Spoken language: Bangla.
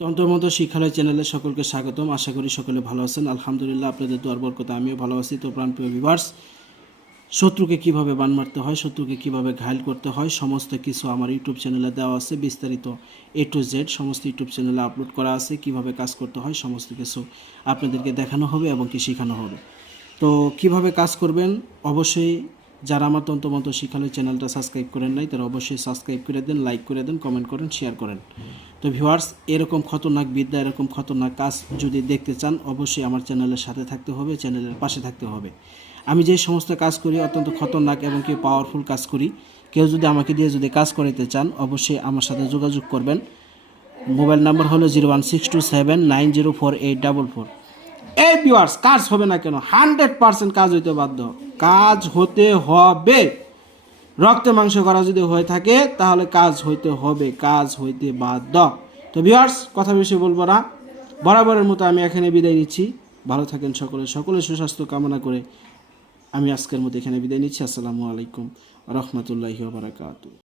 তন্ত্রমন্ত্র শিক্ষালয় চ্যানেলে সকলকে স্বাগতম। আশা করি সকলে ভালো আছেন। আলহামদুলিল্লাহ, আপনাদের দোয়ার বরকতে। আমিও ভালো আছি। তো প্রাণপ্রিয় ভিভার্স শত্রুকে কীভাবে বান মারতে হয়, শত্রুকে কীভাবে ঘায়ল করতে হয়, সমস্ত কিছু আমার ইউটিউব চ্যানেলে দেওয়া আছে। বিস্তারিত এ টু জেড সমস্ত ইউটিউব চ্যানেলে আপলোড করা আছে। কীভাবে কাজ করতে হয়, সমস্ত কিছু আপনাদেরকে দেখানো হবে এবং কি শেখানো হবে। তো কীভাবে কাজ করবেন? অবশ্যই যারা আমার তন্ত্রমন্ত্র শিক্ষালয় চ্যানেলটা সাবস্ক্রাইব করেন নাই, তারা অবশ্যই সাবস্ক্রাইব করে দেন লাইক করে দেন কমেন্ট করেন শেয়ার করেন। তো ভিউয়ার্স, এরকম খতরনাক বিদ্যা, এরকম খতরনাক কাজ যদি দেখতে চান, অবশ্যই আমার চ্যানেলের সাথে থাকতে হবে, চ্যানেলের পাশে থাকতে হবে। আমি যে সমস্ত কাজ করি, অত্যন্ত খতরনাক এবং কি পাওয়ারফুল কাজ করি, কেউ যদি আমাকে দিয়ে যদি কাজ করাইতে চান, অবশ্যই আমার সাথে যোগাযোগ করবেন। মোবাইল নাম্বার হলো zero one six two seven nine zero four eight double four. এই ভিউয়ার্স, কাজ হবে না কেন? হান্ড্রেড পার্সেন্ট কাজ হইতে বাধ্য। কাজ হতে হবে। রক্তে মাংস করা যদি হয়ে থাকে, তাহলে কাজ হইতে হবে, কাজ হইতে বাধ্য। তো ভিওয়ার্স কথা বেশি বলব না। বরাবরের মতো আমি এখানে বিদায় নিচ্ছি। ভালো থাকেন সকলে সকলে সুস্বাস্থ্য কামনা করে আমি আজকের মতো এখানে বিদায় নিচ্ছি। আসসালামু আলাইকুম, রহমতুল্লাহি বারাকাতু